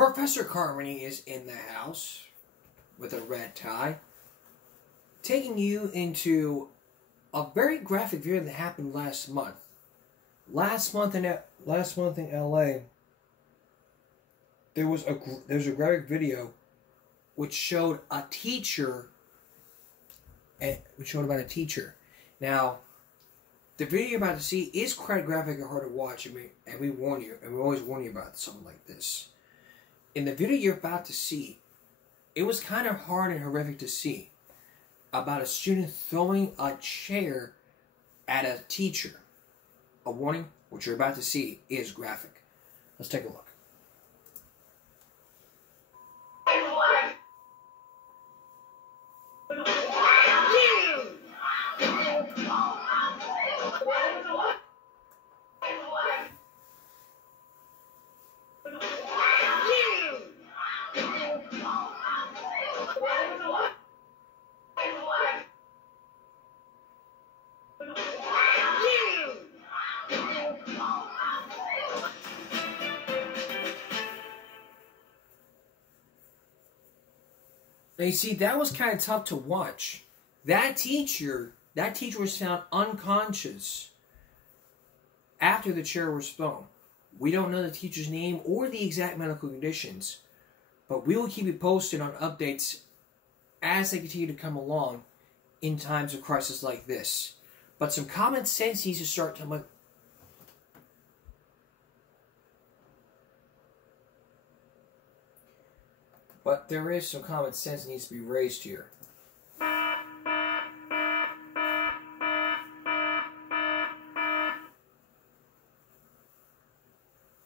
Professor Carmody is in the house with a red tie, taking you into a very graphic video that happened last month. Last month in LA, there's a graphic video which showed a teacher. Which showed about a teacher. Now, the video you're about to see is quite graphic and hard to watch, and we warn you, and we always warn you about something like this. In the video you're about to see, it was kind of hard and horrific to see about a student throwing a chair at a teacher. A warning, what you're about to see is graphic. Let's take a look. Now you see, that was kind of tough to watch. That teacher was found unconscious after the chair was thrown. We don't know the teacher's name or the exact medical conditions, but we will keep you posted on updates as they continue to come along in times of crisis like this. But some common sense needs to start to look. But there is some common sense that needs to be raised here.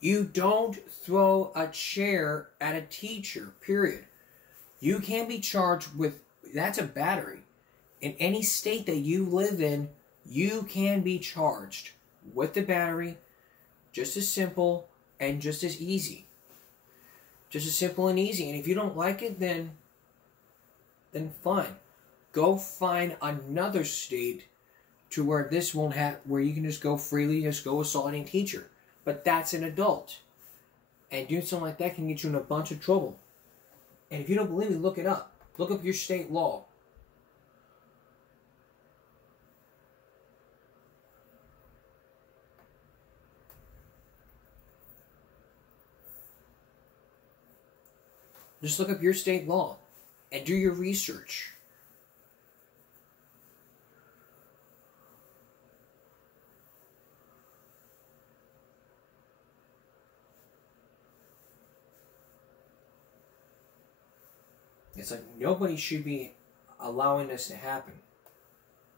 You don't throw a chair at a teacher, period. You can be charged with, that's a battery. In any state that you live in, you can be charged with the battery, just as simple and just as easy. Just as simple and easy. And if you don't like it, then fine. Go find another state to where this won't have, where you can just go freely, just go assaulting a teacher. But that's an adult. And doing something like that can get you in a bunch of trouble. And if you don't believe me, look it up. Look up your state law. Just look up your state law and do your research. It's like nobody should be allowing this to happen.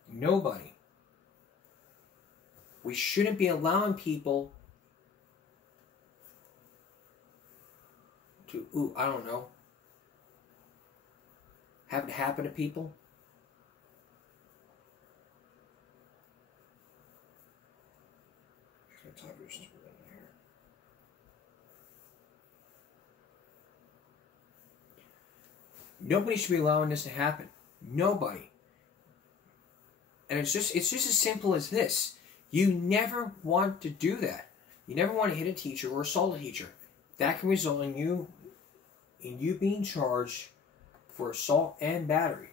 Nobody. We shouldn't be allowing people to, I don't know, have it happen to people. Nobody should be allowing this to happen. Nobody. And it's just as simple as this. You never want to do that. You never want to hit a teacher or assault a teacher. That can result in you being charged for assault and battery.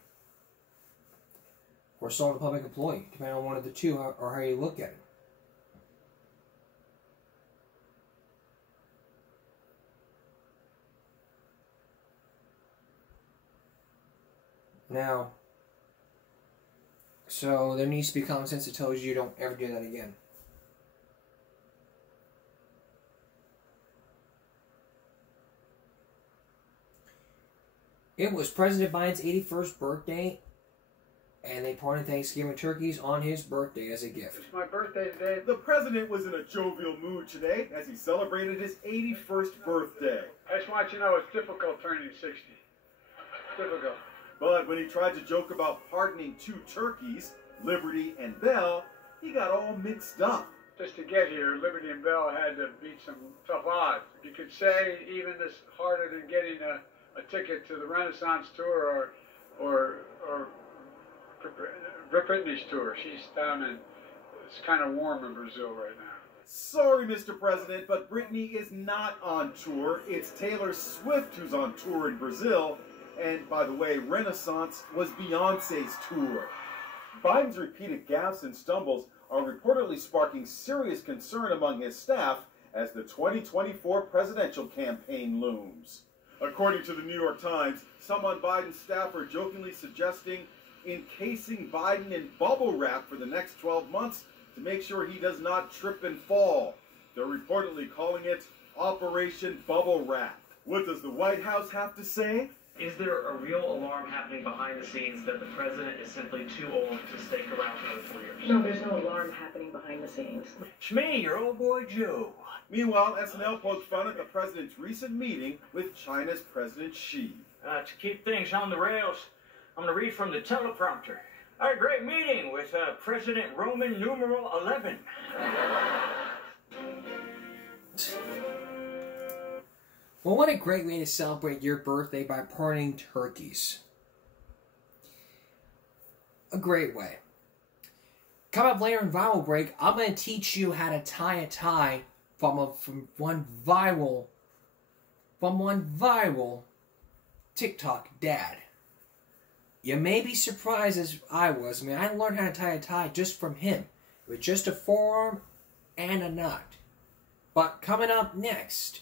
Or assault on a public employee, depending on one of the two or how you look at it. Now, so there needs to be common sense that tells you don't ever do that again. It was President Biden's 81st birthday, and they planted Thanksgiving turkeys on his birthday as a gift. It's my birthday today. The president was in a jovial mood today as he celebrated his 81st birthday. I just want you to know it's difficult turning 60. Difficult. But when he tried to joke about pardoning two turkeys, Liberty and Bell, he got all mixed up. Just to get here, Liberty and Bell had to beat some tough odds. You could say even this harder than getting a ticket to the Renaissance tour or Britney's tour. She's down in, it's kind of warm in Brazil right now. Sorry, Mr. President, but Britney is not on tour. It's Taylor Swift who's on tour in Brazil. And by the way, Renaissance was Beyonce's tour. Biden's repeated gaffes and stumbles are reportedly sparking serious concern among his staff as the 2024 presidential campaign looms. According to the New York Times, some on Biden's staff are jokingly suggesting encasing Biden in bubble wrap for the next 12 months to make sure he does not trip and fall. They're reportedly calling it Operation Bubble Wrap. What does the White House have to say? Is there a real alarm happening behind the scenes that the president is simply too old to stick around for another 4 years? No, there's no alarm happening behind the scenes. It's me, your old boy Joe. Meanwhile, SNL poked fun at the president's recent meeting with China's President Xi. To keep things on the rails, I'm going to read from the teleprompter. I had a great meeting with President Roman numeral 11. Well, what a great way to celebrate your birthday by partying turkeys. A great way. Coming up later in Viral Break, I'm going to teach you how to tie a tie from one viral TikTok dad. You may be surprised as I was. I mean, I learned how to tie a tie just from him. With just a forearm and a knot. But coming up next,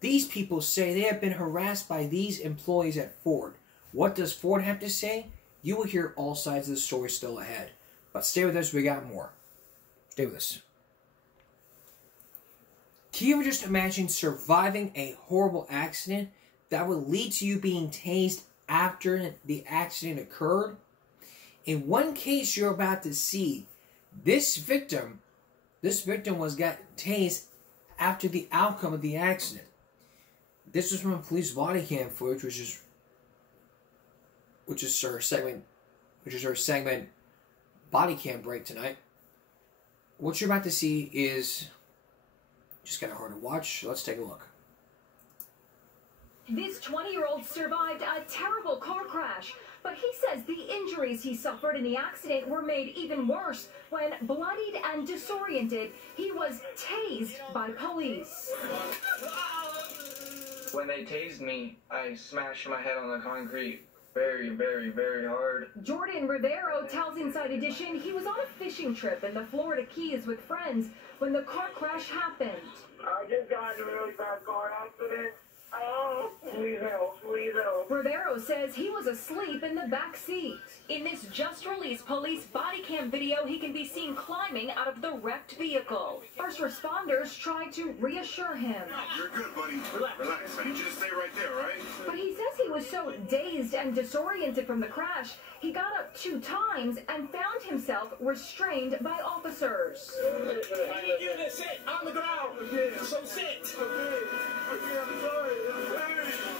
these people say they have been harassed by these employees at Ford. What does Ford have to say? You will hear all sides of the story still ahead. But stay with us, we got more. Stay with us. Can you ever just imagine surviving a horrible accident that would lead to you being tased after the accident occurred? In one case you're about to see, this victim got tased after the outcome of the accident. This was from police body cam footage, which is our segment body cam break tonight. What you're about to see is just kind of hard to watch. Let's take a look. This 20-year-old survived a terrible car crash, but he says the injuries he suffered in the accident were made even worse when, bloodied and disoriented, he was tased by police. When they tased me, I smashed my head on the concrete very, very, very hard. Jordan Rivero tells Inside Edition he was on a fishing trip in the Florida Keys with friends when the car crash happened. I just got in a really bad car accident. Oh, please help, please help. Rivero says he was asleep in the back seat. In this just-released police body cam video, he can be seen climbing out of the wrecked vehicle. First responders tried to reassure him. You're good, buddy. Relax. I need you to stay right there, all right? But he says he was so dazed and disoriented from the crash, he got up 2 times and found himself restrained by officers. I need you to sit on the ground. So sit. Okay, I'm sorry.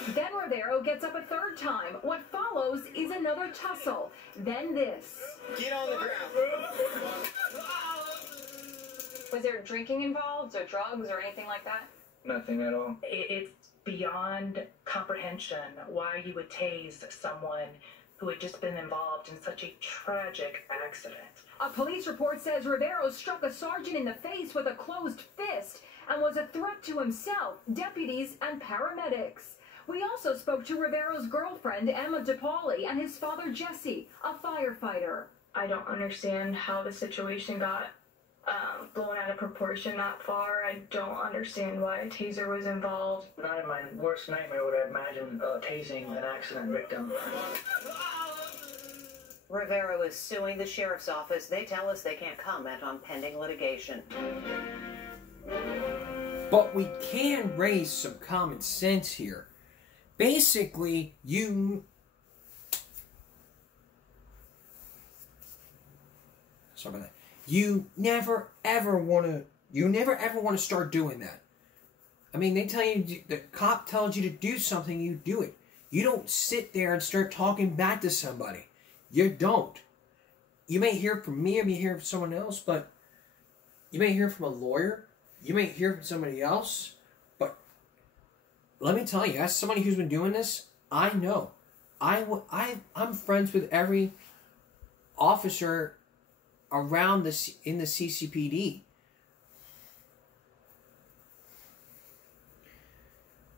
Then Rivero gets up a 3rd time. What follows is another tussle. Then this. Get on the ground. Was there drinking involved or drugs or anything like that? Nothing at all. It's beyond comprehension why you would tase someone who had just been involved in such a tragic accident. A police report says Rivero struck a sergeant in the face with a closed fist and was a threat to himself, deputies, and paramedics. We also spoke to Rivero's girlfriend, Emma DePauli, and his father, Jesse, a firefighter. I don't understand how the situation got blown out of proportion that far. I don't understand why a taser was involved. Not in my worst nightmare would I imagine tasing an accident victim. Rivero is suing the sheriff's office. They tell us they can't comment on pending litigation. But we can raise some common sense here. Basically, sorry about that. You never ever want to start doing that. I mean, they tell you, the cop tells you to do something, you do it. You don't sit there and start talking back to somebody. You don't. You may hear from me, or you may hear from someone else, but you may hear from a lawyer. You may hear from somebody else, but let me tell you, as somebody who's been doing this, I know. I'm friends with every officer around in the CCPD.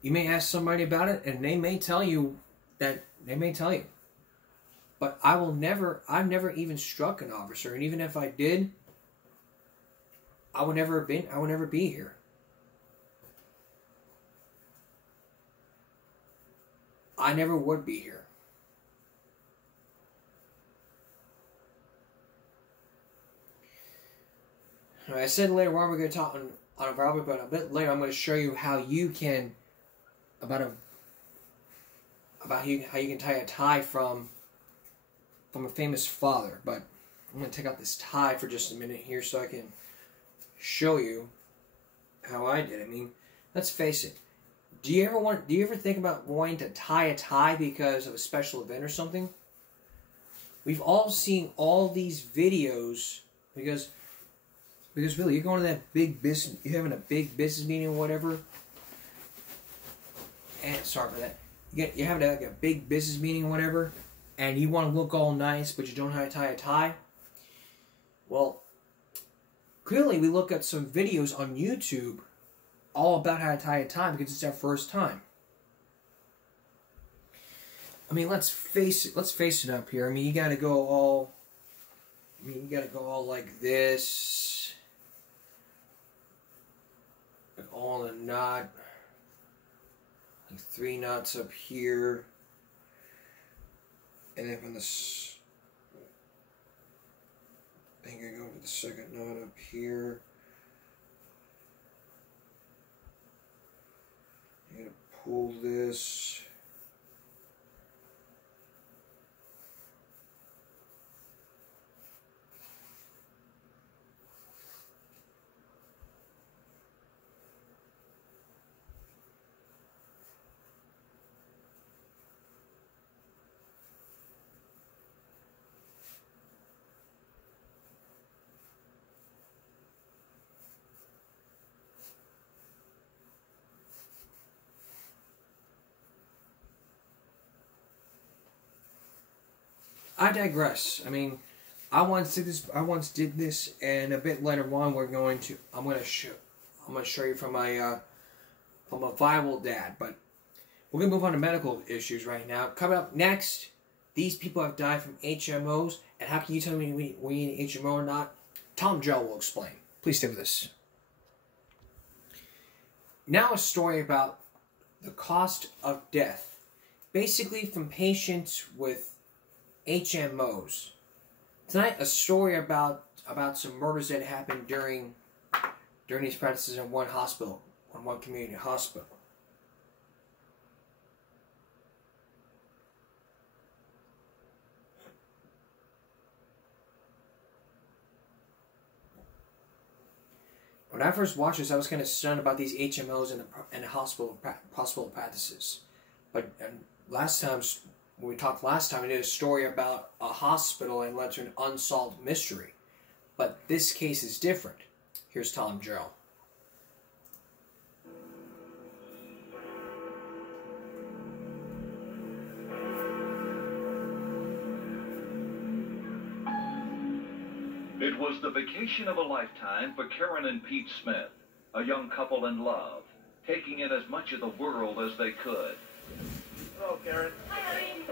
You may ask somebody about it, and they may tell you that, But I've never even struck an officer, and even if I did, I would never be here. I never would be here. I said later on we're going to talk on a Robert, but a bit later I'm going to show you how you can how you can tie a tie from a famous father. But I'm going to take out this tie for just a minute here so I can show you how I did. I mean, let's face it. Do you ever think about wanting to tie a tie because of a special event or something? We've all seen all these videos because really, you're going to that big business, you're having a big business meeting or whatever. And sorry for that. You're having like a big business meeting or whatever, and you want to look all nice, but you don't know how to tie a tie. Well, clearly we look at some videos on YouTube all about how to tie a tie because it's our first time. I mean, let's face it up here. I mean, you gotta go all like this. Like all in a knot. Like 3 knots up here. And then from this, I think I go to the second knot up here. You gotta pull this. I digress. I mean, I once did this, and a bit later on, I'm going to show you from a Bible dad. But we're gonna move on to medical issues right now. Coming up next, these people have died from HMOs, and how can you tell me we need an HMO or not? Tom Joe will explain. Please stay with us. Now a story about the cost of death, basically from patients with HMOs. Tonight, a story about some murders that happened during these practices in one community hospital. When I first watched this, I was kind of stunned about these HMOs and hospital practices. But last time, when we talked last time, I did a story about a hospital and led to an unsolved mystery. But this case is different. Here's Tom Joe. It was the vacation of a lifetime for Karen and Pete Smith, a young couple in love, taking in as much of the world as they could. Hello, Karen. Hi, honey.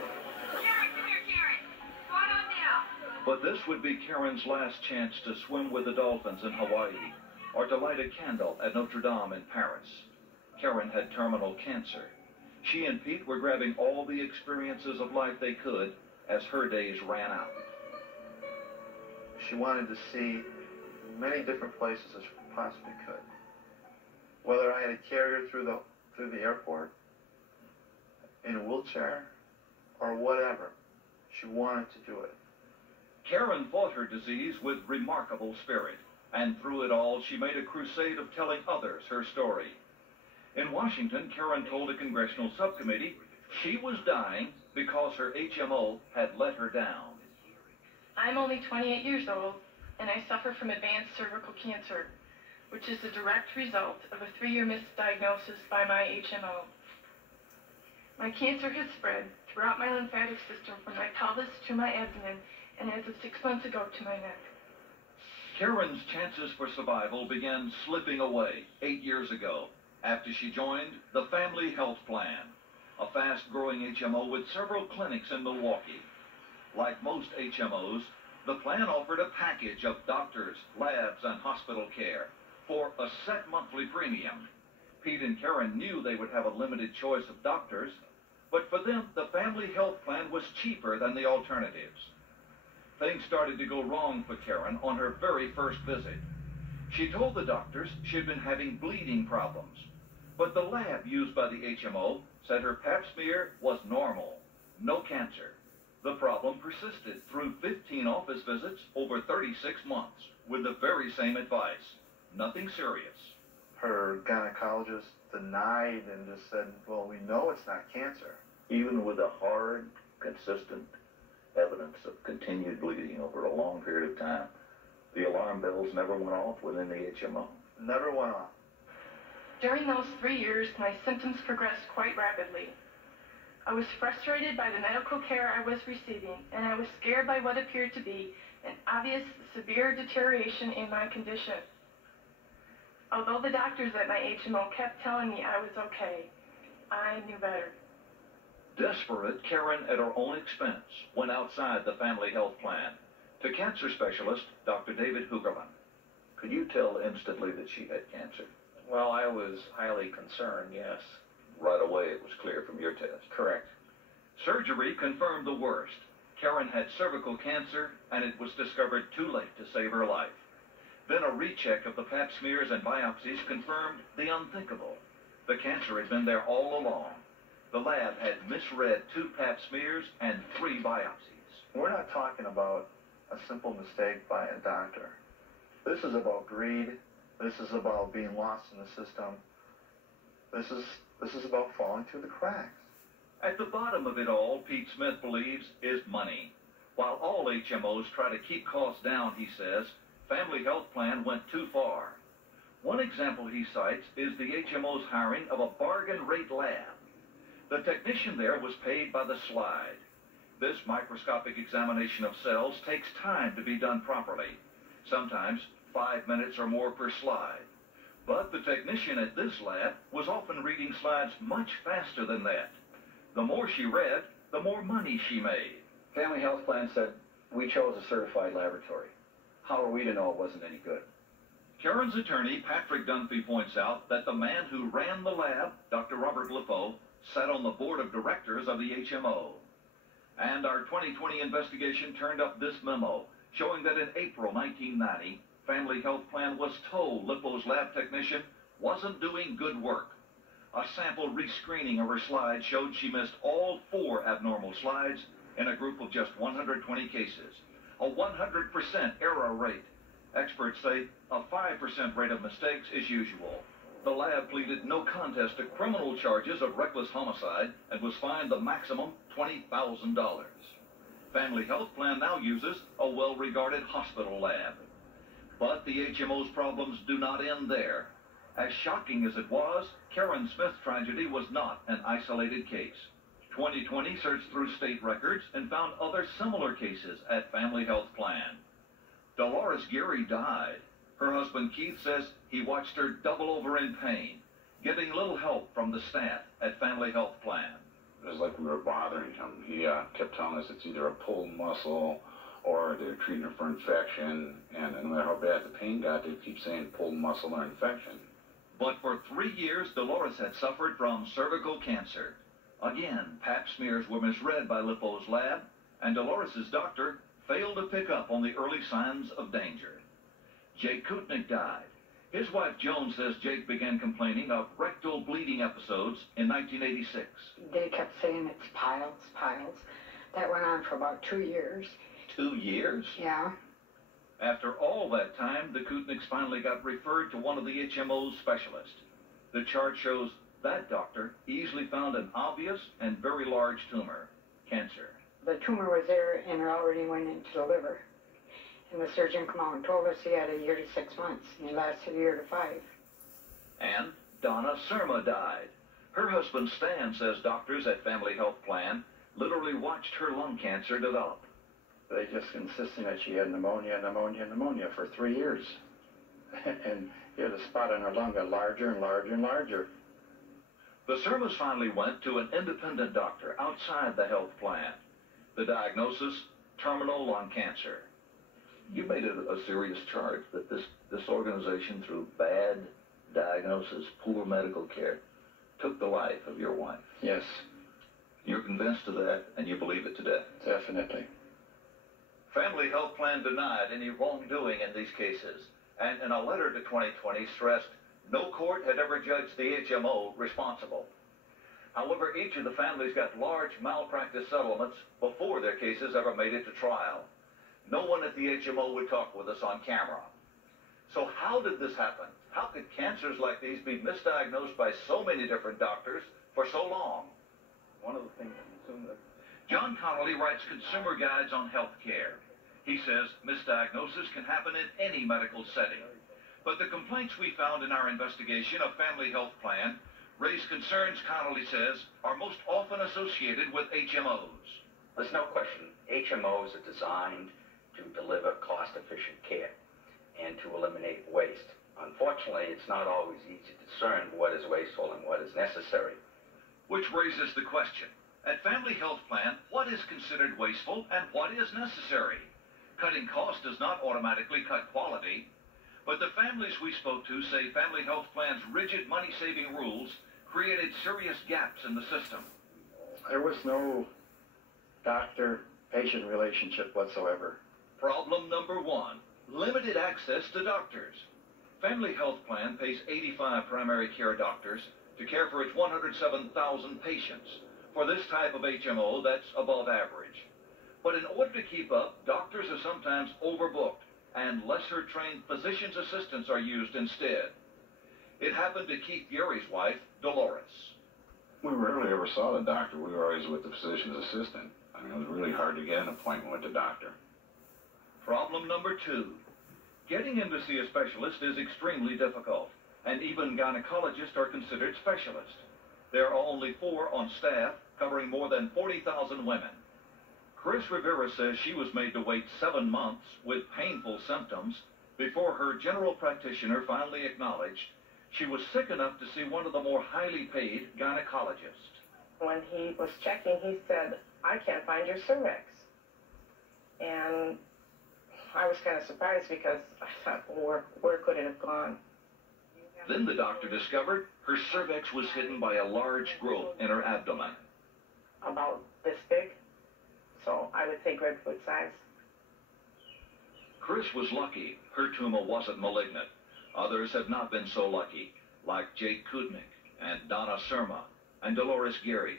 Karen, come here, Karen. What's going on now? But this would be Karen's last chance to swim with the dolphins in Hawaii, or to light a candle at Notre Dame in Paris. Karen had terminal cancer. She and Pete were grabbing all the experiences of life they could as her days ran out. She wanted to see many different places as she possibly could. Whether I had to carry her through the airport in a wheelchair or whatever, she wanted to do it. Karen fought her disease with remarkable spirit, and through it all, she made a crusade of telling others her story. In Washington, Karen told a congressional subcommittee she was dying because her HMO had let her down. I'm only 28 years old, and I suffer from advanced cervical cancer, which is the direct result of a 3-year misdiagnosis by my HMO. My cancer has spread throughout my lymphatic system from my pelvis to my abdomen, and as of 6 months ago to my neck. Karen's chances for survival began slipping away 8 years ago, after she joined the Family Health Plan, a fast-growing HMO with several clinics in Milwaukee. Like most HMOs, the plan offered a package of doctors, labs, and hospital care for a set monthly premium. Pete and Karen knew they would have a limited choice of doctors, but for them, the Family Health Plan was cheaper than the alternatives. Things started to go wrong for Karen on her very first visit. She told the doctors she'd been having bleeding problems, but the lab used by the HMO said her pap smear was normal, no cancer. The problem persisted through 15 office visits over 36 months with the very same advice. Nothing serious. Her gynecologist denied and just said, well, we know it's not cancer. Even with the hard, consistent evidence of continued bleeding over a long period of time, the alarm bells never went off within the HMO. Never went off. During those 3 years, my symptoms progressed quite rapidly. I was frustrated by the medical care I was receiving, and I was scared by what appeared to be an obvious, severe deterioration in my condition. Although the doctors at my HMO kept telling me I was okay, I knew better. Desperate, Karen, at her own expense, went outside the Family Health Plan to cancer specialist Dr. David Hugerman. Could you tell instantly that she had cancer? Well, I was highly concerned, yes. Right away, it was clear from your test. Correct. Surgery confirmed the worst. Karen had cervical cancer, and it was discovered too late to save her life. Then a recheck of the pap smears and biopsies confirmed the unthinkable. The cancer had been there all along. The lab had misread 2 pap smears and 3 biopsies. We're not talking about a simple mistake by a doctor. This is about greed. This is about being lost in the system. This is about falling through the cracks. At the bottom of it all, Pete Smith believes, is money. While all HMOs try to keep costs down, he says, Family Health Plan went too far. One example he cites is the HMO's hiring of a bargain rate lab. The technician there was paid by the slide. This microscopic examination of cells takes time to be done properly, sometimes 5 minutes or more per slide. But the technician at this lab was often reading slides much faster than that. The more she read, the more money she made. Family Health Plan said we chose a certified laboratory. How are we to know it wasn't any good? Karen's attorney, Patrick Dunphy, points out that the man who ran the lab, Dr. Robert Lippo, sat on the board of directors of the HMO. And our 2020 investigation turned up this memo, showing that in April 1990, Family Health Plan was told Lippo's lab technician wasn't doing good work. A sample rescreening of her slides showed she missed all 4 abnormal slides in a group of just 120 cases. A 100% error rate. Experts say a 5% rate of mistakes is usual. The lab pleaded no contest to criminal charges of reckless homicide and was fined the maximum $20,000. Family Health Plan now uses a well-regarded hospital lab. But the HMO's problems do not end there. As shocking as it was, Karen Smith's tragedy was not an isolated case. 2020 searched through state records and found other similar cases at Family Health Plan. Dolores Geary died. Her husband Keith says he watched her double over in pain, getting little help from the staff at Family Health Plan. It was like we were bothering him. He kept telling us it's either a pulled muscle or they're treating her for infection, and no matter how bad the pain got, they keep saying pulled muscle or infection. But for 3 years, Dolores had suffered from cervical cancer. Again, pap smears were misread by Lippo's lab, and Dolores' doctor failed to pick up on the early signs of danger. Jake Kutnick died. His wife Joan says Jake began complaining of rectal bleeding episodes in 1986. They kept saying it's piles. That went on for about 2 years. 2 years? Yeah. After all that time, the Kutnicks finally got referred to one of the HMO's specialists. The chart shows that doctor easily found an obvious and very large tumor, cancer. The tumor was there and it already went into the liver. And the surgeon came out and told us he had 1 year to 6 months, and it lasted 1 year to 5. And Donna Surma died. Her husband Stan says doctors at Family Health Plan literally watched her lung cancer develop. They just insisted that she had pneumonia for 3 years. And Here, the spot on her lung got larger and larger and larger. The Surmas finally went to an independent doctor outside the health plan. The diagnosis, terminal lung cancer. You made it a serious charge that this organization, through bad diagnosis, poor medical care, took the life of your wife. Yes. You're convinced of that, and you believe it today? Definitely. Family Health Plan denied any wrongdoing in these cases, and in a letter to 2020 stressed no court had ever judged the HMO responsible. However, each of the families got large malpractice settlements before their cases ever made it to trial. No one at the HMO would talk with us on camera. So how did this happen? How could cancers like these be misdiagnosed by so many different doctors for so long? One of the things John Connolly writes consumer guides on health care. He says misdiagnosis can happen in any medical setting. But the complaints we found in our investigation of Family Health Plan raise concerns, Connolly says, are most often associated with HMOs. There's no question, HMOs are designed to deliver cost-efficient care and to eliminate waste. Unfortunately, it's not always easy to discern what is wasteful and what is necessary. Which raises the question, at Family Health Plan, what is considered wasteful and what is necessary? Cutting cost does not automatically cut quality. But the families we spoke to say Family Health Plan's rigid money-saving rules created serious gaps in the system. There was no doctor-patient relationship whatsoever. Problem number one, limited access to doctors. Family Health Plan pays 85 primary care doctors to care for its 107,000 patients. For this type of HMO, that's above average. But in order to keep up, doctors are sometimes overbooked, and lesser-trained physician's assistants are used instead. It happened to Keith Urey's wife, Dolores. We rarely ever saw the doctor. We were always with the physician's assistant. I mean, it was really hard to get an appointment with the doctor. Problem number two. Getting in to see a specialist is extremely difficult, and even gynecologists are considered specialists. There are only 4 on staff, covering more than 40,000 women. Chris Rivera says she was made to wait 7 months with painful symptoms before her general practitioner finally acknowledged she was sick enough to see one of the more highly paid gynecologists. When he was checking, he said, "I can't find your cervix." And I was kind of surprised because I thought, well, where could it have gone? Then the doctor discovered her cervix was hidden by a large growth in her abdomen. About this big. So I would say grapefruit size. Chris was lucky. Her tumor wasn't malignant. Others have not been so lucky, like Jake Kudnick and Donna Surma and Dolores Geary.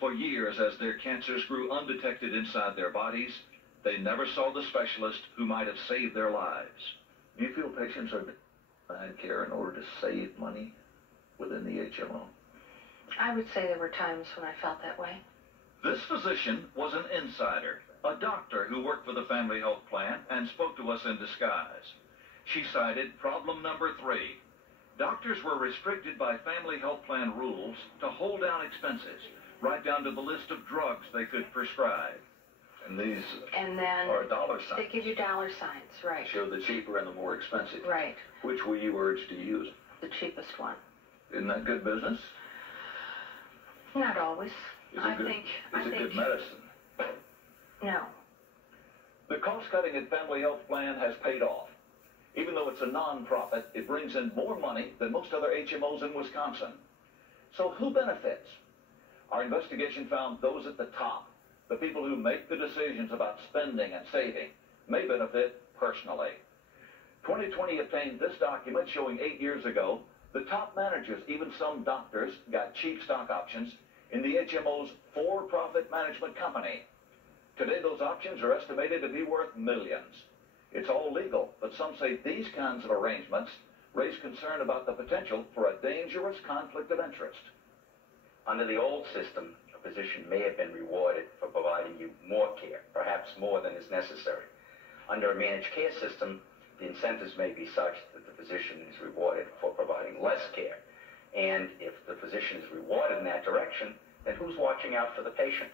For years, as their cancers grew undetected inside their bodies, they never saw the specialist who might have saved their lives. Do you feel patients are denied care in order to save money within the HMO? I would say there were times when I felt that way. This physician was an insider, a doctor who worked for the Family Health Plan and spoke to us in disguise. She cited problem number 3. Doctors were restricted by Family Health Plan rules to hold down expenses, right down to the list of drugs they could prescribe. And these And then are dollar signs. they give you dollar signs, right? Show the cheaper and the more expensive. Right. Which will you urge to use? The cheapest one. Isn't that good business? Not always. Is it good medicine? No. The cost-cutting at Family Health Plan has paid off. Even though it's a non-profit, it brings in more money than most other HMOs in Wisconsin. So who benefits? Our investigation found those at the top, the people who make the decisions about spending and saving, may benefit personally. 2020 obtained this document showing 8 years ago, the top managers, even some doctors, got cheap stock options in the HMO's for-profit management company. Today, those options are estimated to be worth millions. It's all legal, but some say these kinds of arrangements raise concern about the potential for a dangerous conflict of interest. Under the old system, a physician may have been rewarded for providing you more care, perhaps more than is necessary. Under a managed care system, the incentives may be such that the physician is rewarded for providing less care. And if the physician is rewarded in that direction, then who's watching out for the patient?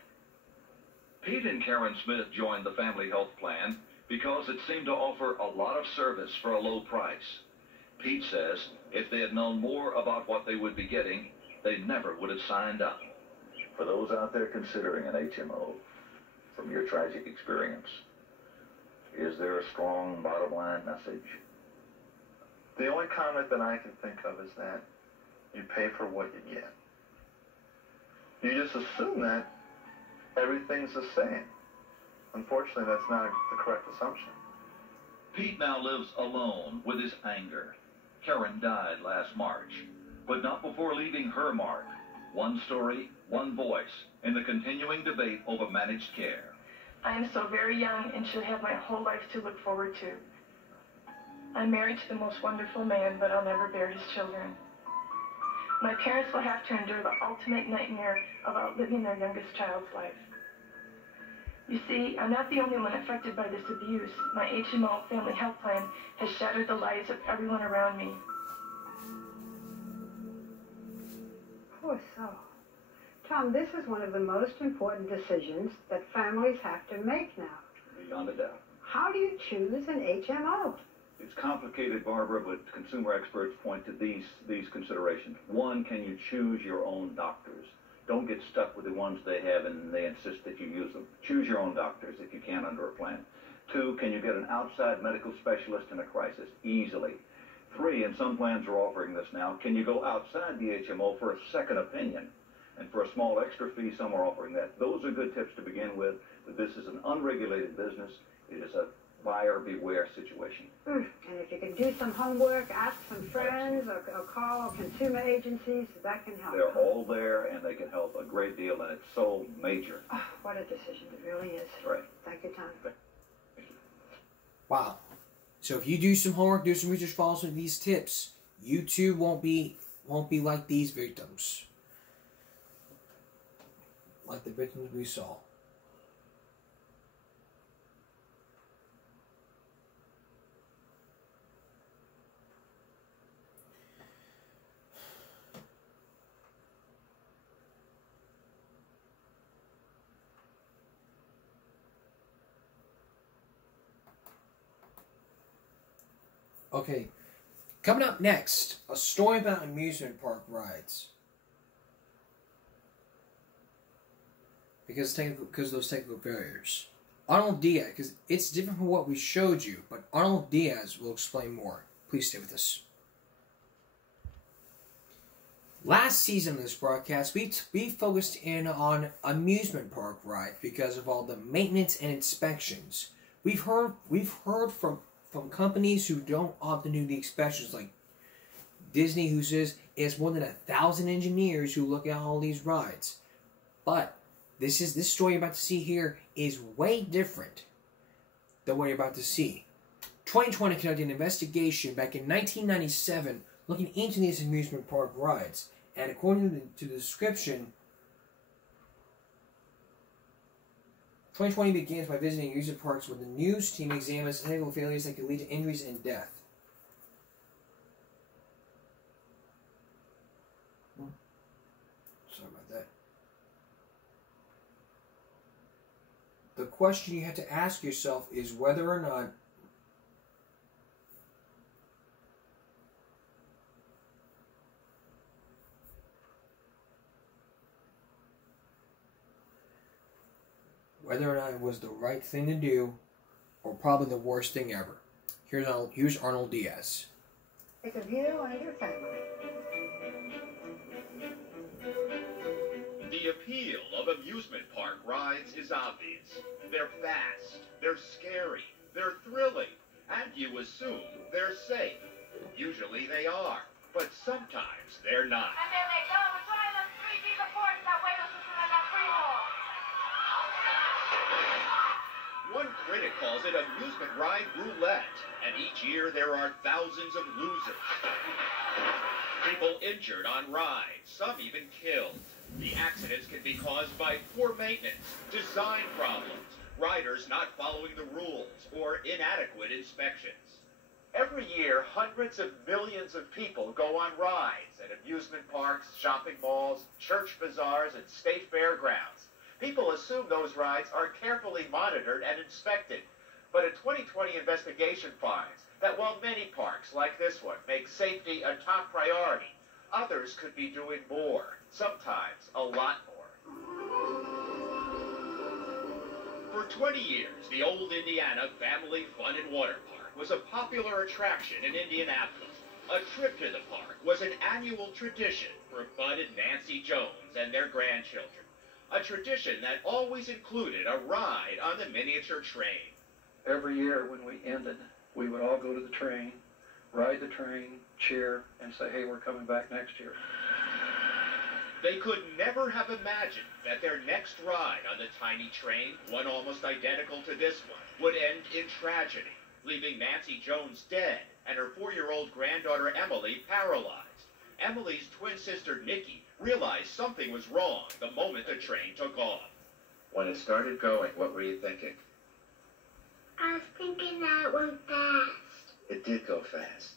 Pete and Karen Smith joined the Family Health Plan because it seemed to offer a lot of service for a low price. Pete says if they had known more about what they would be getting, they never would have signed up. For those out there considering an HMO from your tragic experience, is there a strong bottom line message? The only comment that I can think of is that you pay for what you get. You just assume that everything's the same. Unfortunately, that's not the correct assumption. Pete now lives alone with his anger. Karen died last March, but not before leaving her mark. One story, one voice in the continuing debate over managed care. I am so very young and should have my whole life to look forward to. I'm married to the most wonderful man, but I'll never bear his children. My parents will have to endure the ultimate nightmare of outliving their youngest child's life. You see, I'm not the only one affected by this abuse. My HMO family health plan has shattered the lives of everyone around me. Poor soul. Tom, this is one of the most important decisions that families have to make now. Beyond a doubt. How do you choose an HMO? It's complicated, Barbara, but consumer experts point to these considerations. One, can you choose your own doctors? Don't get stuck with the ones they have and they insist that you use them. Choose your own doctors if you can under a plan. Two, can you get an outside medical specialist in a crisis? Easily. Three, and some plans are offering this now, can you go outside the HMO for a second opinion? And for a small extra fee, some are offering that. Those are good tips to begin with. But this is an unregulated business. It is a buyer beware situation. And if you can do some homework, ask some friends, or call consumer agencies, that can help. They're all there, and they can help a great deal, and it's so major. Oh, what a decision it really is. Right. Thank you, Tom. Wow. So if you do some homework, do some research, follow some of these tips, you too won't be like these victims. Like the victims we saw. Okay, coming up next, a story about amusement park rides. Because of those technical failures. Arnold Diaz, because it's different from what we showed you, but Arnold Diaz will explain more. Please stay with us. Last season of this broadcast, we focused in on amusement park rides because of all the maintenance and inspections. We've heard from companies who don't often do the inspections, like Disney, who says it's more than 1,000 engineers who look at all these rides. But this story you're about to see here is way different than what you're about to see. 2020 conducted an investigation back in 1997 looking into these amusement park rides. And according to the description, 2020 begins by visiting amusement parks where the news team examines technical failures that could lead to injuries and death. Sorry about that. The question you have to ask yourself is whether or not it was the right thing to do, or probably the worst thing ever. Here's Arnold Diaz. Take a view and your family. The appeal of amusement park rides is obvious. They're fast, they're scary, they're thrilling, and you assume they're safe. Usually they are, but sometimes they're not. And then they go and try them 3D reports that way to that free ball. One critic calls it amusement ride roulette, and each year there are thousands of losers. People injured on rides, some even killed. The accidents can be caused by poor maintenance, design problems, riders not following the rules, or inadequate inspections. Every year, hundreds of millions of people go on rides at amusement parks, shopping malls, church bazaars, and state fairgrounds. People assume those rides are carefully monitored and inspected. But a 2020 investigation finds that while many parks like this one make safety a top priority, others could be doing more, sometimes a lot more. For 20 years, the Old Indiana Family Fun and Water Park was a popular attraction in Indianapolis. A trip to the park was an annual tradition for Bud and Nancy Jones and their grandchildren. A tradition that always included a ride on the miniature train. Every year when we ended, we would all go to the train, ride the train, cheer, and say, hey, we're coming back next year. They could never have imagined that their next ride on the tiny train, one almost identical to this one, would end in tragedy, leaving Nancy Jones dead and her 4-year-old granddaughter Emily paralyzed. Emily's twin sister Nikki realized something was wrong the moment the train took off. When it started going, what were you thinking? I was thinking that it went fast. It did go fast.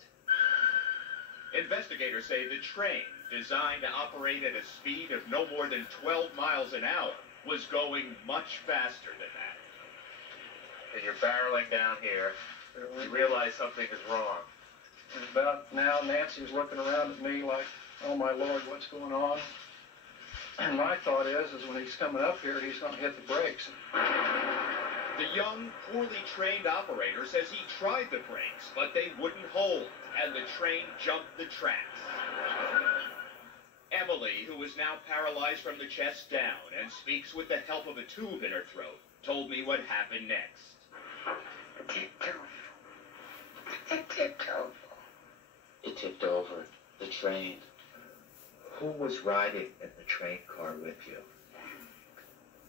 Investigators say the train, designed to operate at a speed of no more than 12 miles an hour, was going much faster than that. And you're barreling down here. You realize something is wrong. And about now, Nancy's looking around at me like, oh my Lord, what's going on? And my thought is when he's coming up here, he's going to hit the brakes. The young, poorly trained operator says he tried the brakes, but they wouldn't hold, and the train jumped the tracks. Emily, who is now paralyzed from the chest down and speaks with the help of a tube in her throat, told me what happened next. It tipped over. It tipped over. It tipped over. The train. Who was riding in the train car with you?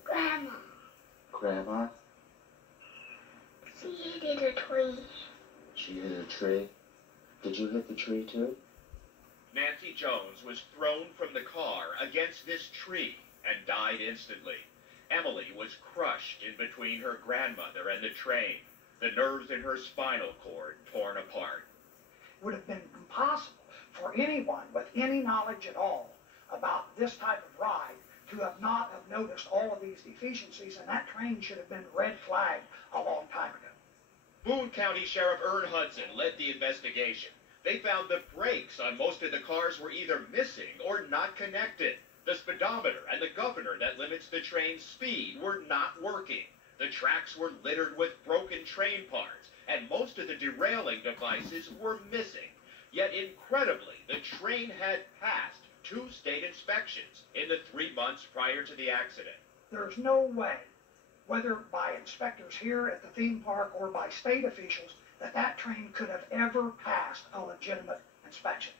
Grandma. Grandma? She hit a tree. She hit a tree? Did you hit the tree too? Nancy Jones was thrown from the car against this tree and died instantly. Emily was crushed in between her grandmother and the train, the nerves in her spinal cord torn apart. It would have been impossible for anyone with any knowledge at all about this type of ride to have not have noticed all of these deficiencies, and that train should have been red flagged a long time ago. Boone County Sheriff Ern Hudson led the investigation. They found the brakes on most of the cars were either missing or not connected. The speedometer and the governor that limits the train's speed were not working. The tracks were littered with broken train parts, and most of the derailing devices were missing. Yet incredibly, the train had passed 2 state inspections in the 3 months prior to the accident. There's no way, whether by inspectors here at the theme park or by state officials, that train could have ever passed a legitimate inspection.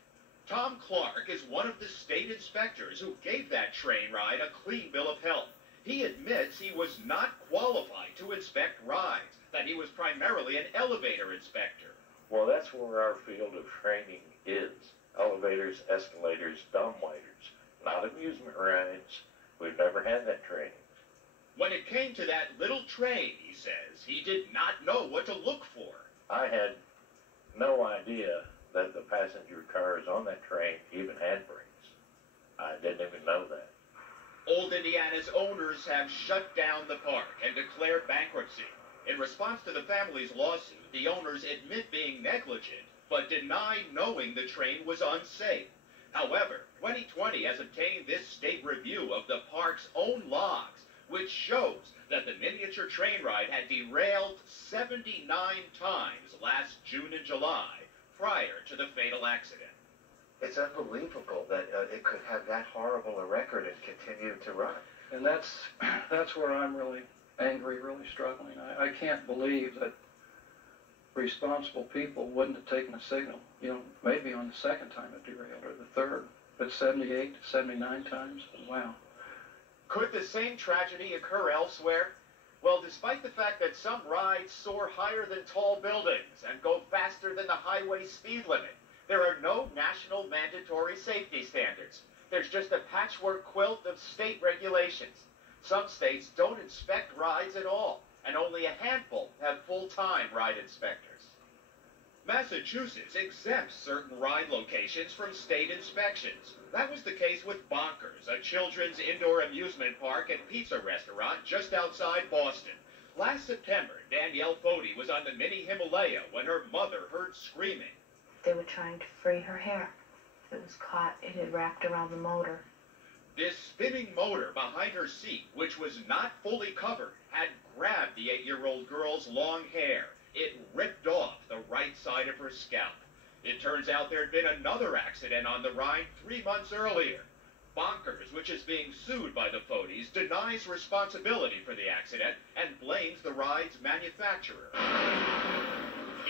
Tom Clark is one of the state inspectors who gave that train ride a clean bill of health. He admits he was not qualified to inspect rides, that he was primarily an elevator inspector. Well, that's where our field of training is. Elevators, escalators, dumbwaiters, not amusement rides. We've never had that training. When it came to that little train, he says, he did not know what to look for. I had no idea that the passenger cars on that train even had brakes. I didn't even know that. Old Indiana's owners have shut down the park and declared bankruptcy. In response to the family's lawsuit, the owners admit being negligent, but deny knowing the train was unsafe. However, 2020 has obtained this state review of the park's own logs, which shows that the miniature train ride had derailed 79 times last June and July, prior to the fatal accident. It's unbelievable that it could have that horrible a record and continue to run. And that's where I'm really angry, really struggling. I can't believe that responsible people wouldn't have taken a signal, maybe on the second time it derailed or the third, but 78, 79 times, wow. Could the same tragedy occur elsewhere? Well, despite the fact that some rides soar higher than tall buildings and go faster than the highway speed limit, there are no national mandatory safety standards. There's just a patchwork quilt of state regulations. Some states don't inspect rides at all, and only a handful have full-time ride inspectors. Massachusetts exempts certain ride locations from state inspections. That was the case with Bonkers, a children's indoor amusement park and pizza restaurant just outside Boston. Last September, Danielle Fody was on the mini Himalaya when her mother heard screaming. They were trying to free her hair. It was caught. It had wrapped around the motor. This spinning motor behind her seat, which was not fully covered, had grabbed the 8-year-old girl's long hair. It ripped off the right side of her scalp. It turns out there had been another accident on the ride 3 months earlier. Bonkers, which is being sued by the Fodys, denies responsibility for the accident and blames the ride's manufacturer.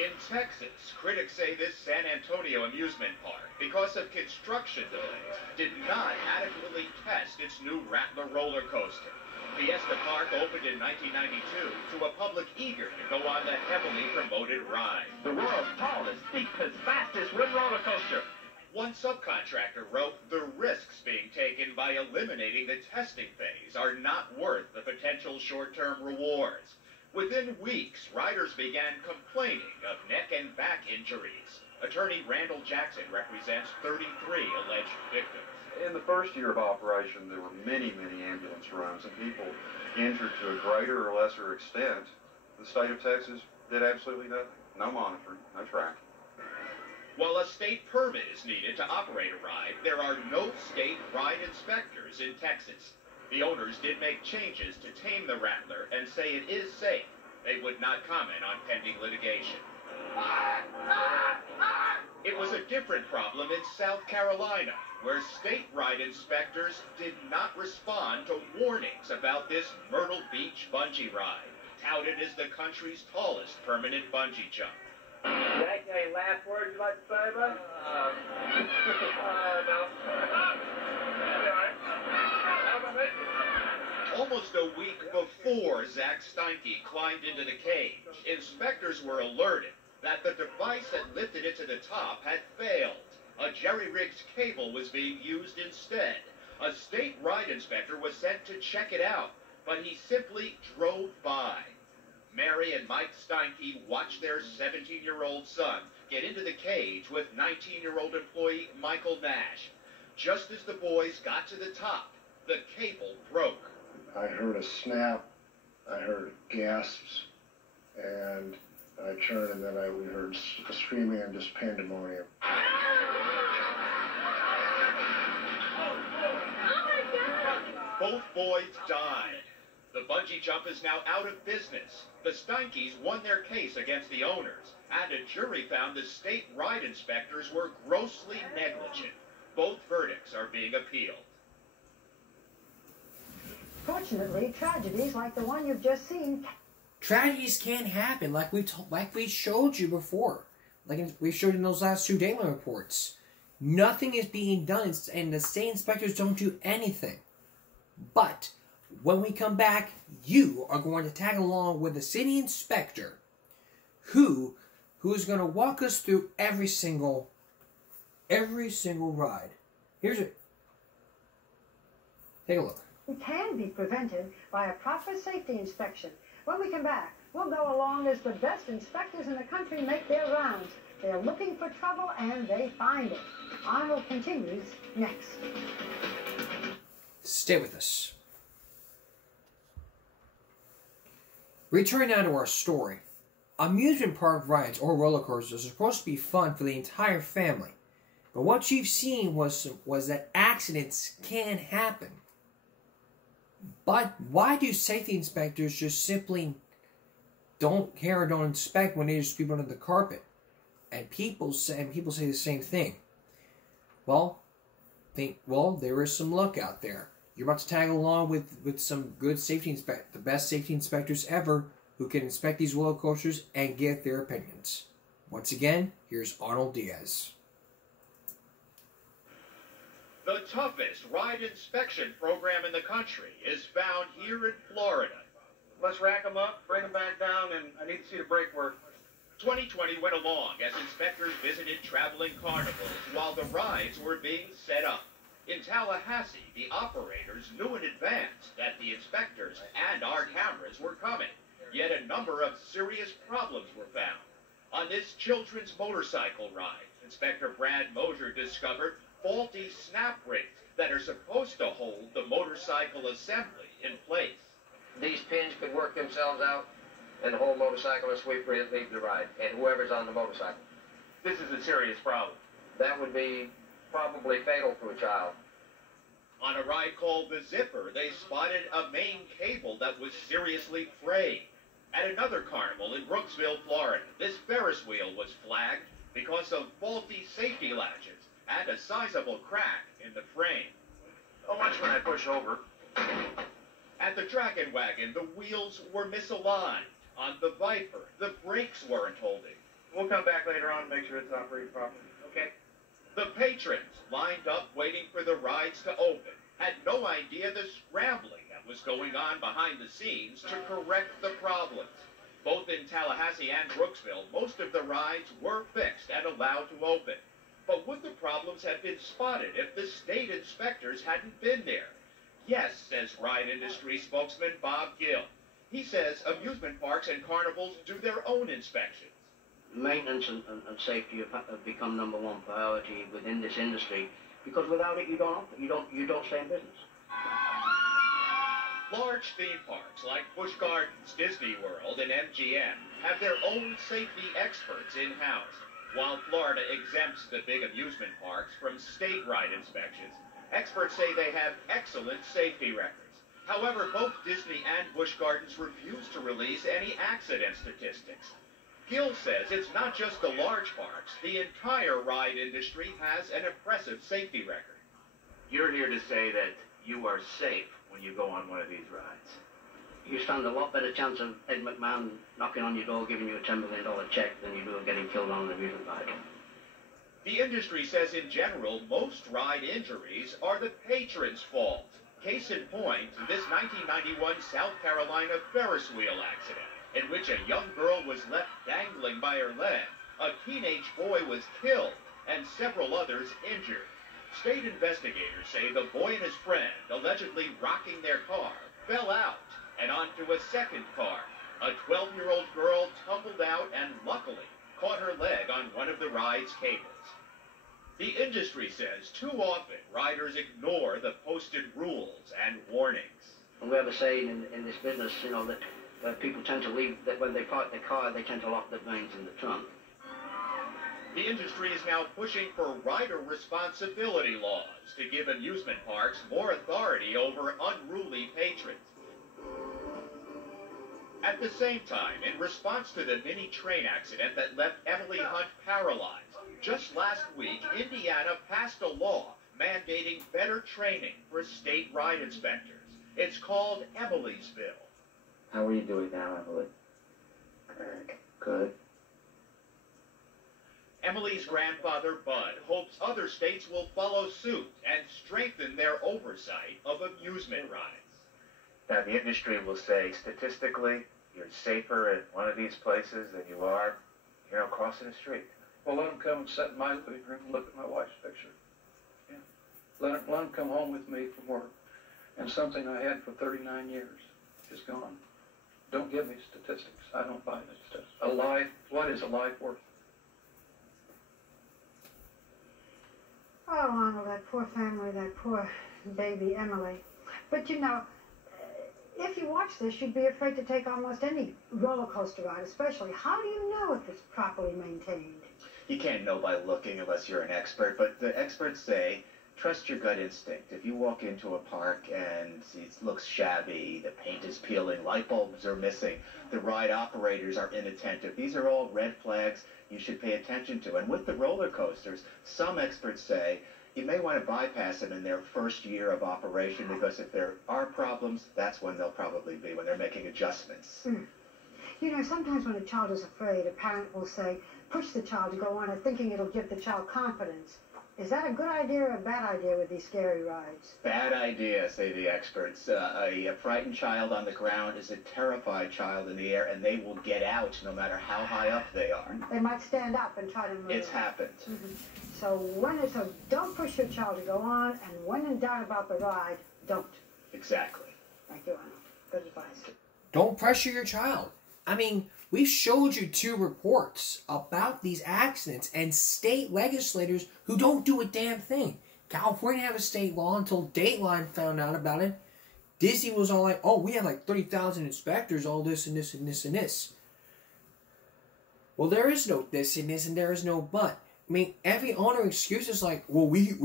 In Texas, critics say this San Antonio amusement park, because of construction delays, did not adequately test its new Rattler roller coaster. Fiesta Park opened in 1992 to a public eager to go on the heavily promoted ride. The world's tallest, deepest, fastest wind roller coaster. One subcontractor wrote, "The risks being taken by eliminating the testing phase are not worth the potential short-term rewards." Within weeks, riders began complaining of neck and back injuries. Attorney Randall Jackson represents 33 alleged victims. In the first year of operation, there were many ambulance runs and people injured to a greater or lesser extent. The state of Texas did absolutely nothing. No monitoring, no tracking. While a state permit is needed to operate a ride, there are no state ride inspectors in Texas. The owners did make changes to tame the Rattler and say it is safe. They would not comment on pending litigation. It was a different problem in South Carolina, where state ride inspectors did not respond to warnings about this Myrtle Beach bungee ride, touted as the country's tallest permanent bungee jump. Jack, any last words you'd like to say about it? No. Almost a week before Zach Steinke climbed into the cage, inspectors were alerted that the device that lifted it to the top had failed. A jerry-rigged cable was being used instead. A state ride inspector was sent to check it out, but he simply drove by. Mary and Mike Steinke watched their 17-year-old son get into the cage with 19-year-old employee Michael Nash. Just as the boys got to the top, the cable broke. I heard a snap, I heard gasps, and I turned, and then we heard screaming and just pandemonium. Both boys died. The bungee jump is now out of business. The Steinkes won their case against the owners, and a jury found the state ride inspectors were grossly negligent. Both verdicts are being appealed. Fortunately, tragedies like the one you've just seen. Tragedies can happen, like we showed you before, we showed in those last 2 Daily reports. Nothing is being done, and the state inspectors don't do anything. But when we come back, you are going to tag along with the city inspector, who is going to walk us through every single ride. Here's it. Take a look. It can be prevented by a proper safety inspection. When we come back, we'll go along as the best inspectors in the country make their rounds. They're looking for trouble and they find it. Arnold continues next. Stay with us. Returning now to our story. Amusement park rides or roller coasters are supposed to be fun for the entire family. But what you've seen was that accidents can happen. But why do safety inspectors just simply don't care or don't inspect when they just sweep under the carpet? And people say the same thing. Well, there is some luck out there. You're about to tag along with some good the best safety inspectors ever, who can inspect these roller coasters and get their opinions. Once again, here's Arnold Diaz. The toughest ride inspection program in the country is found here in Florida. Let's rack them up, bring them back down, and I need to see the brake work. 2020 went along as inspectors visited traveling carnivals while the rides were being set up. In Tallahassee, the operators knew in advance that the inspectors and our cameras were coming, yet a number of serious problems were found. On this children's motorcycle ride, Inspector Brad Mosier discovered faulty snap rings that are supposed to hold the motorcycle assembly in place. These pins could work themselves out and the whole motorcyclist sweep leave the ride, and whoever's on the motorcycle. This is a serious problem. That would be probably fatal to a child. On a ride called the Zipper, they spotted a main cable that was seriously frayed. At another carnival in Brooksville, Florida, this Ferris wheel was flagged because of faulty safety latches and a sizable crack in the frame. Oh, watch when I push over. At the Dragon Wagon, the wheels were misaligned. On the Viper, the brakes weren't holding. We'll come back later on and make sure it's operating properly, okay? The patrons, lined up waiting for the rides to open, had no idea the scrambling that was going on behind the scenes to correct the problems. Both in Tallahassee and Brooksville, most of the rides were fixed and allowed to open. But would the problems have been spotted if the state inspectors hadn't been there? Yes, says ride industry spokesman Bob Gill. He says amusement parks and carnivals do their own inspections. Maintenance and safety have become number one priority within this industry, because without it you don't stay in business. Large theme parks like Busch Gardens, Disney World, and MGM have their own safety experts in-house. While Florida exempts the big amusement parks from state ride inspections, experts say they have excellent safety records. However, both Disney and Busch Gardens refuse to release any accident statistics. Gill says it's not just the large parks. The entire ride industry has an impressive safety record. You're here to say that you are safe when you go on one of these rides. You stand a lot better chance of Ed McMahon knocking on your door giving you a $10 million check than you do of getting killed on an amusement ride. The industry says in general, most ride injuries are the patron's fault. Case in point, this 1991 South Carolina Ferris wheel accident, in which a young girl was left dangling by her leg, a teenage boy was killed, and several others injured. State investigators say the boy and his friend, allegedly rocking their car, fell out and onto a second car. A 12-year-old girl tumbled out and luckily caught her leg on one of the ride's cables. The industry says too often riders ignore the posted rules and warnings. And we have a saying in this business, you know, that people tend to leave, that when they park their car, they tend to lock their reins in the trunk. The industry is now pushing for rider responsibility laws to give amusement parks more authority over unruly patrons. At the same time, in response to the mini train accident that left Emily Hunt paralyzed, just last week, Indiana passed a law mandating better training for state ride inspectors. It's called Emily's Bill. How are you doing now, Emily? Good. Emily's grandfather, Bud, hopes other states will follow suit and strengthen their oversight of amusement rides. Now, the industry will say, statistically, you're safer in one of these places than you are, crossing the street. Well, let them come and sit in my living room and look at my wife's picture. Yeah. Let them come home with me from work. And something I had for 39 years is gone. Don't give me statistics. I don't buy the statistics. A life, what is a life worth? Oh, Arnold, that poor family, that poor baby Emily. But you know, if you watch this, you'd be afraid to take almost any roller coaster ride, especially. How do you know if it's properly maintained? You can't know by looking unless you're an expert, but the experts say, trust your gut instinct. If you walk into a park and it looks shabby, the paint is peeling, light bulbs are missing, the ride operators are inattentive, these are all red flags you should pay attention to. And with the roller coasters, some experts say you may want to bypass them in their first year of operation, because if there are problems, that's when they'll probably be, when they're making adjustments. You know, sometimes when a child is afraid, a parent will say, push the child to go on it, thinking it'll give the child confidence. Is that a good idea or a bad idea with these scary rides? Bad idea, say the experts. A frightened child on the ground is a terrified child in the air, and they will get out no matter how high up they are. They might stand up and try to move. It's happened. So don't push your child to go on, and when in doubt about the ride, don't. Exactly. Thank you, Arnold. Good advice. Don't pressure your child. I mean, we've showed you 2 reports about these accidents and state legislators who don't do a damn thing. California had a state law until Dateline found out about it. Disney was all like, oh, we have like 30,000 inspectors, all this and this and this and this. Well, there is no this and this and there is no but. I mean, every owner excuse is like, well, we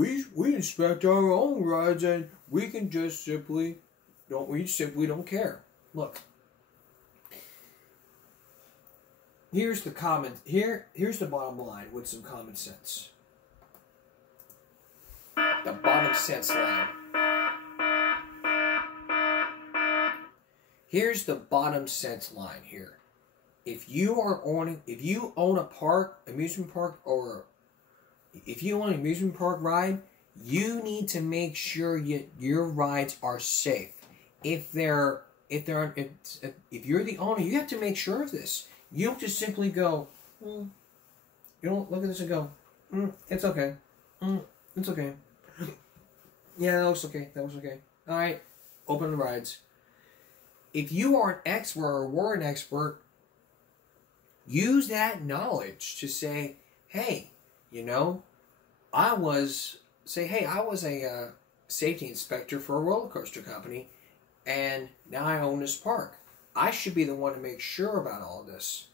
inspect our own rides and we can just simply don't care. Look. Here's the here's the bottom line with some common sense. The bottom sense line. Here's the bottom sense line here. If you own a park, amusement park, or if you own an amusement park ride, you need to make sure your rides are safe. If you're the owner, you have to make sure of this. You don't just simply go, you don't look at this and go, it's okay. It's okay. Yeah, that was okay. That was okay. Alright, open the rides. If you are an expert or were an expert, use that knowledge to say, hey, I was a safety inspector for a roller coaster company, and now I own this park. I should be the one to make sure about all this.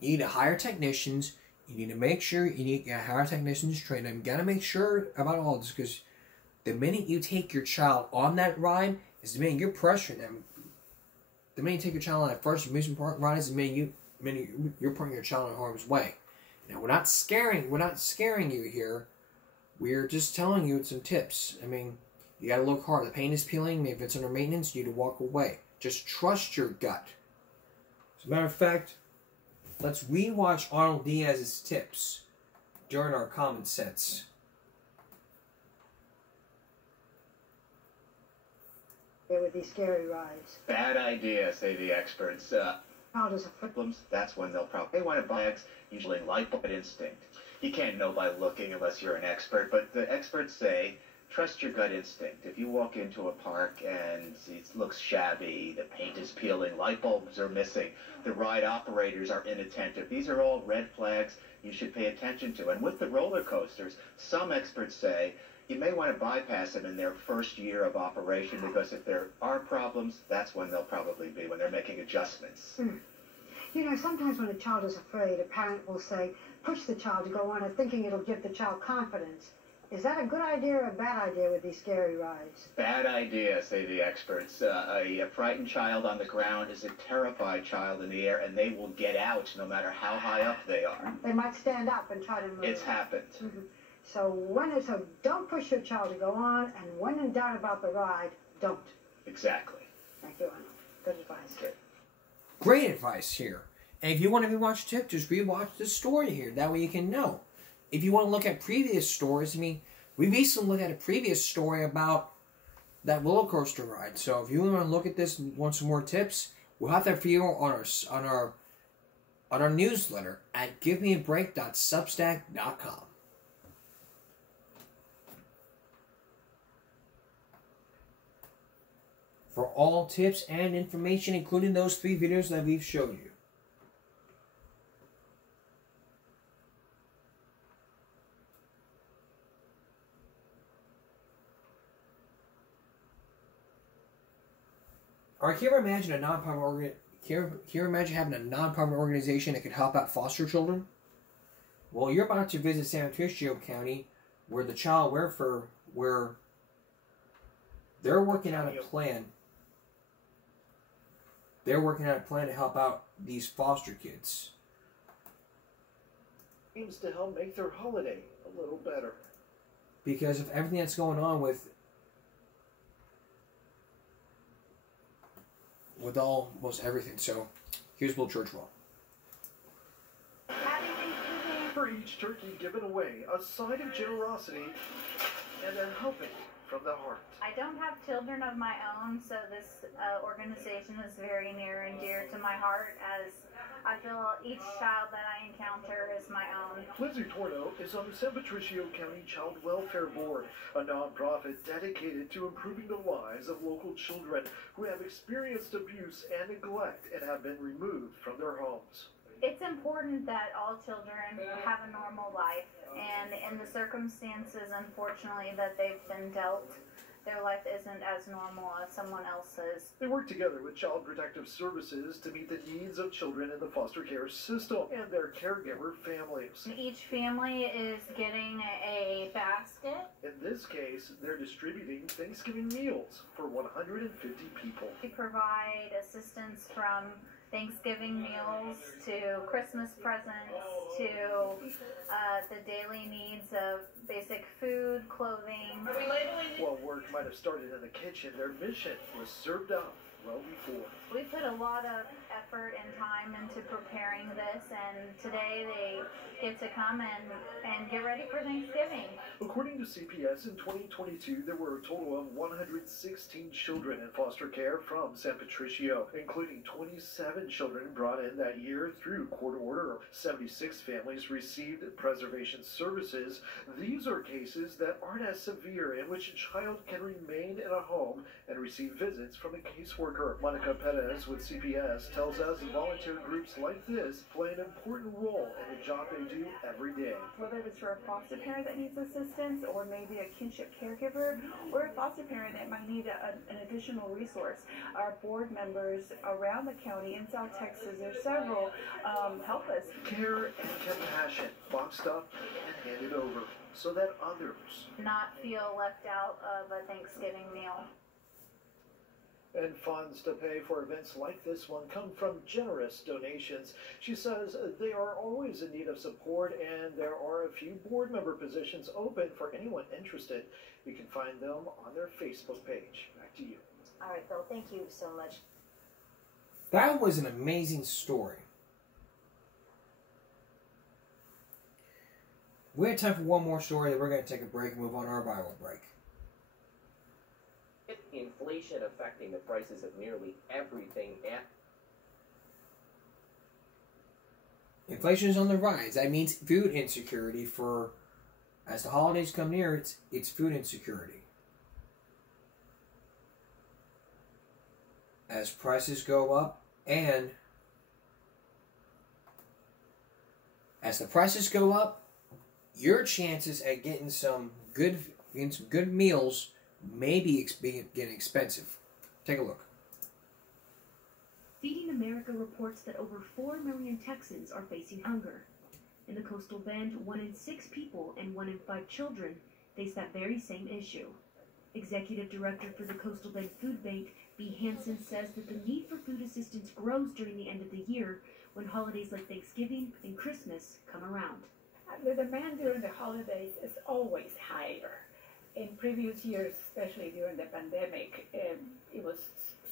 You need to hire technicians. You need to make sure hire technicians, train them. You got to make sure about all this, because the minute you take your child on that ride is the minute you're pressuring them. The minute you take your child on that first amusement park ride is the minute you're putting your child in harm's way. Now, we're not scaring you here. We're just telling you some tips. I mean, you got to look hard. The paint is peeling. Maybe if it's under maintenance, you need to walk away. Just trust your gut. As a matter of fact, let's rewatch Arnold Diaz's tips during our common sense. With these scary rides. Bad idea, say the experts. How does it Problems, that's when they'll probably want to buy eggs, usually light bulb instinct. You can't know by looking unless you're an expert, but the experts say, trust your gut instinct. If you walk into a park and it looks shabby, the paint is peeling, light bulbs are missing, the ride operators are inattentive, these are all red flags you should pay attention to. And with the roller coasters, some experts say you may want to bypass them in their first year of operation, because if there are problems, that's when they'll probably be, when they're making adjustments. Sometimes when a child is afraid, a parent will say, push the child to go on it, thinking it'll give the child confidence. Is that a good idea or a bad idea with these scary rides? Bad idea, say the experts. A frightened child on the ground is a terrified child in the air, and they will get out no matter how high up they are. They might stand up and try to move. It's happened. So don't push your child to go on, and when in doubt about the ride, don't. Exactly. Thank you, Arnold. Good advice. Okay. Great advice here. And if you want to rewatch the tip, just rewatch the story here. That way you can know. If you want to look at previous stories, we recently looked at a previous story about that roller coaster ride. So if you want to look at this and want some more tips, we'll have that for you on our newsletter at givemeabreak.substack.com. For all tips and information, including those 3 videos that we've showed you. Or can you imagine having a non-profit organization that could help out foster children? Well, you're about to visit San Patricio County, where they're working out a plan. They're working out a plan to help out these foster kids. Aims to help make their holiday a little better. Because of everything that's going on with almost everything. So, here's Will Churchwell. For each turkey given away, a sign of generosity and a helping from the heart. I don't have children of my own, so this organization is very near and dear to my heart, as I feel each child that I encounter is my own. Lindsay Torno is on the San Patricio County Child Welfare Board, a nonprofit dedicated to improving the lives of local children who have experienced abuse and neglect and have been removed from their homes. It's important that all children have a normal life, and in the circumstances, unfortunately, that they've been dealt, their life isn't as normal as someone else's. They work together with Child Protective Services to meet the needs of children in the foster care system and their caregiver families. Each family is getting a basket. In this case, they're distributing Thanksgiving meals for 150 people. We provide assistance from Thanksgiving meals to Christmas presents to the daily needs of basic food, clothing. While work might have started in the kitchen, their mission was served up well before. We put a lot of effort and time into preparing this, and today they get to come and get ready for Thanksgiving. According to CPS, in 2022, there were a total of 116 children in foster care from San Patricio, including 27 children brought in that year through court order. 76 families received preservation services. These are cases that aren't as severe, in which a child can remain in a home and receive visits from a caseworker. Monica Perez with CPS tells us volunteer groups like this play an important role in the job they do every day. Whether it's for a foster parent that needs assistance, or maybe a kinship caregiver, or a foster parent that might need an additional resource, our board members around the county in South Texas, there's several, help us. Care and compassion boxed up and handed over so that others not feel left out of a Thanksgiving meal. And funds to pay for events like this one come from generous donations. She says they are always in need of support, and there are a few board member positions open for anyone interested. You can find them on their Facebook page. Back to you. All right, Bill, thank you so much. That was an amazing story. We have time for one more story, then we're going to take a break and move on to our Bible break. Inflation affecting the prices of nearly everything. Inflation is on the rise. That means food insecurity for, as the holidays come near, it's food insecurity. As prices go up, and as the prices go up, your chances at getting some good meals may be getting expensive. Take a look. Feeding America reports that over 4 million Texans are facing hunger. In the Coastal Bend, 1 in 6 people and 1 in 5 children face that very same issue. Executive Director for the Coastal Bend Food Bank, B. Hansen, says that the need for food assistance grows during the end of the year when holidays like Thanksgiving and Christmas come around. The demand during the holidays is always higher. In previous years, especially during the pandemic, it was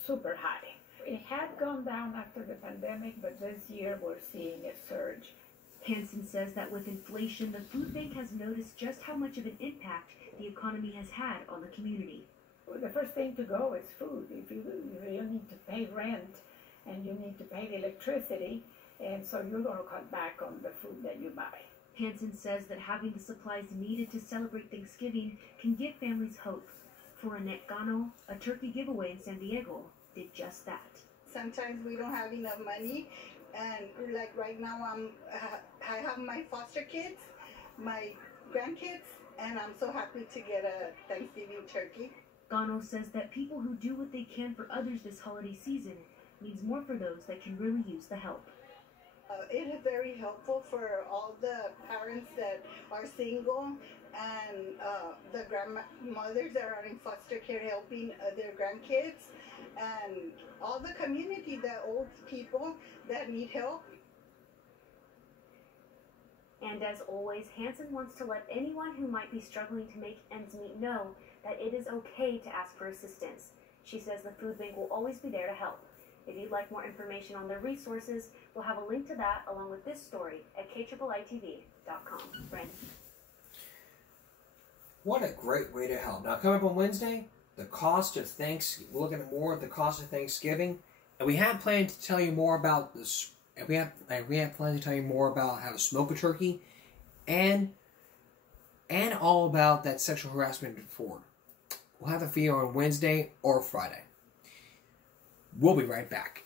super high. It had gone down after the pandemic, but this year we're seeing a surge. Hansen says that with inflation, the food bank has noticed just how much of an impact the economy has had on the community. The first thing to go is food. If you need to pay rent and you need to pay the electricity, and so you're going to cut back on the food that you buy. Hansen says that having the supplies needed to celebrate Thanksgiving can give families hope. For Annette Gano, a turkey giveaway in San Diego did just that. Sometimes we don't have enough money, and like right now I have my foster kids, my grandkids, and I'm so happy to get a Thanksgiving turkey. Gano says that people who do what they can for others this holiday season means more for those that can really use the help. It is very helpful for all the parents that are single and the grandmothers that are in foster care helping their grandkids, and all the community, the old people that need help. And as always, Hansen wants to let anyone who might be struggling to make ends meet know that it is okay to ask for assistance. She says the food bank will always be there to help. If you'd like more information on their resources, we'll have a link to that along with this story at KIIITV.com. Brandon. What a great way to help. Now, coming up on Wednesday, the cost of Thanksgiving. We're looking at more of the cost of Thanksgiving, and we have planned to tell you more about this. And we have planned to tell you more about how to smoke a turkey, and all about that sexual harassment before. We'll have a video on Wednesday or Friday. We'll be right back.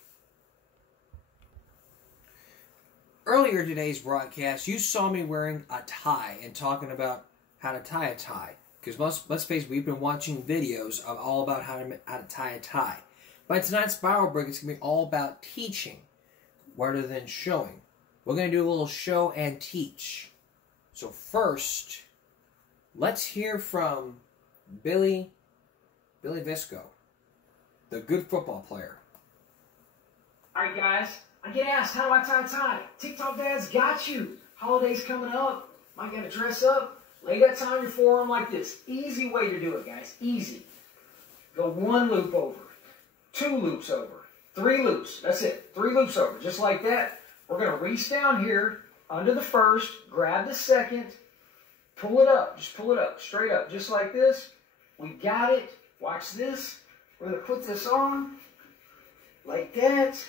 Earlier today's broadcast, you saw me wearing a tie and talking about how to tie a tie. Because let's face it, we've been watching videos of all about how to tie a tie. But tonight's Bible break is going to be all about teaching rather than showing. We're going to do a little show and teach. So first, let's hear from Billy Visco, the good football player. Alright guys, I get asked, how do I tie a tie? TikTok Dad's got you. Holidays coming up, might gotta dress up. Lay that tie on your forearm like this. Easy way to do it, guys, easy. Go 1 loop over, 2 loops over, 3 loops, that's it. 3 loops over, just like that. We're gonna reach down here, under the first, grab the second, pull it up, just pull it up, straight up, just like this. We got it, watch this. We're gonna put this on, like that.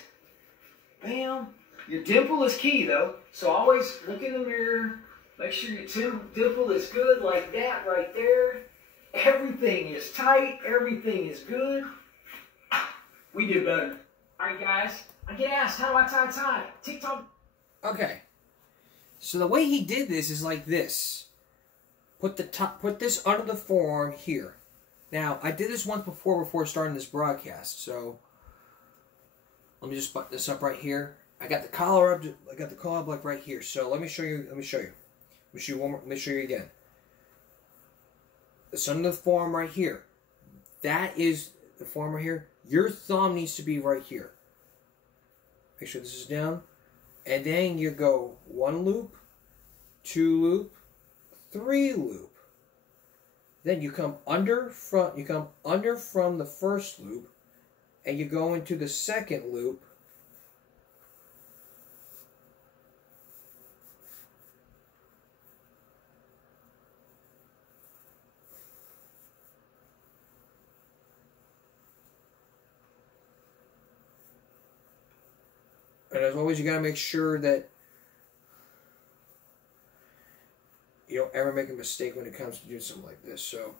Bam. Your dimple is key though, so always look in the mirror, make sure your dimple is good, like that right there. Everything is tight, everything is good. We did better. Alright guys, I get asked, how do I tie a tie? TikTok. Okay. So the way he did this is like this. Put this under the forearm here. Now, I did this once before starting this broadcast, so let me just button this up right here. I got the collar up. I got the collar up like right here. So let me show you. Let me show you one more. Let me show you again. It's under the forearm right here. That is the forearm right here. Your thumb needs to be right here. Make sure this is down, and then you go 1 loop, 2 loop, 3 loop. Then you come under from the first loop, and you go into the second loop. And as always, you got to make sure that you don't ever make a mistake when it comes to doing something like this. So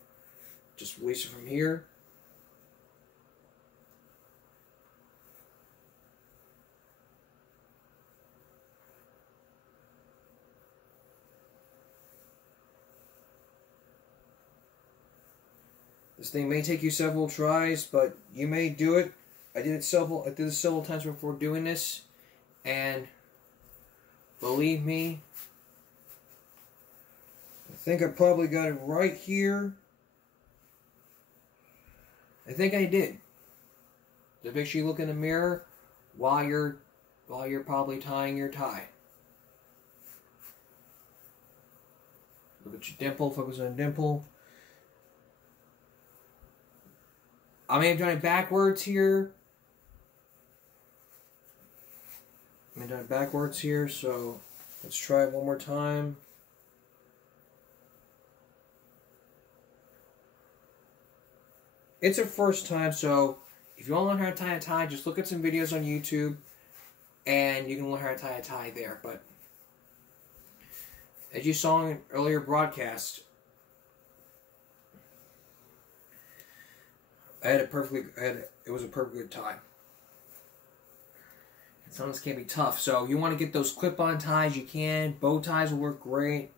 just release it from here. This thing may take you several tries, but you may do it. I did this several times before doing this, and believe me, I think I probably got it right here. I think I did. So make sure you look in the mirror while you're probably tying your tie. Look at your dimple, focus on the dimple. I may have done it backwards here. So let's try it one more time. It's a first time, so if you want to learn how to tie a tie, just look at some videos on YouTube, and you can learn how to tie a tie there. But as you saw in an earlier broadcast, it was a perfectly good tie. And sometimes it can be tough, so you want to get those clip-on ties, you can. Bow ties will work great.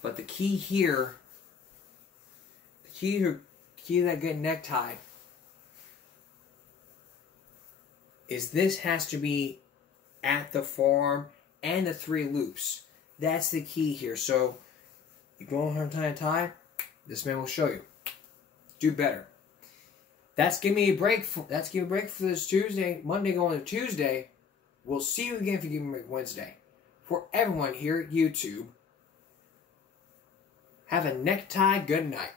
But the key here, the key to that good necktie is this has to be at the forearm and the 3 loops. That's the key here. So you go on how to tie a tie, this man will show you. Do better. That's give me a break for this Tuesday, Monday going to Tuesday. We'll see you again for Give Me a Break Wednesday. For everyone here at YouTube, have a necktie good night.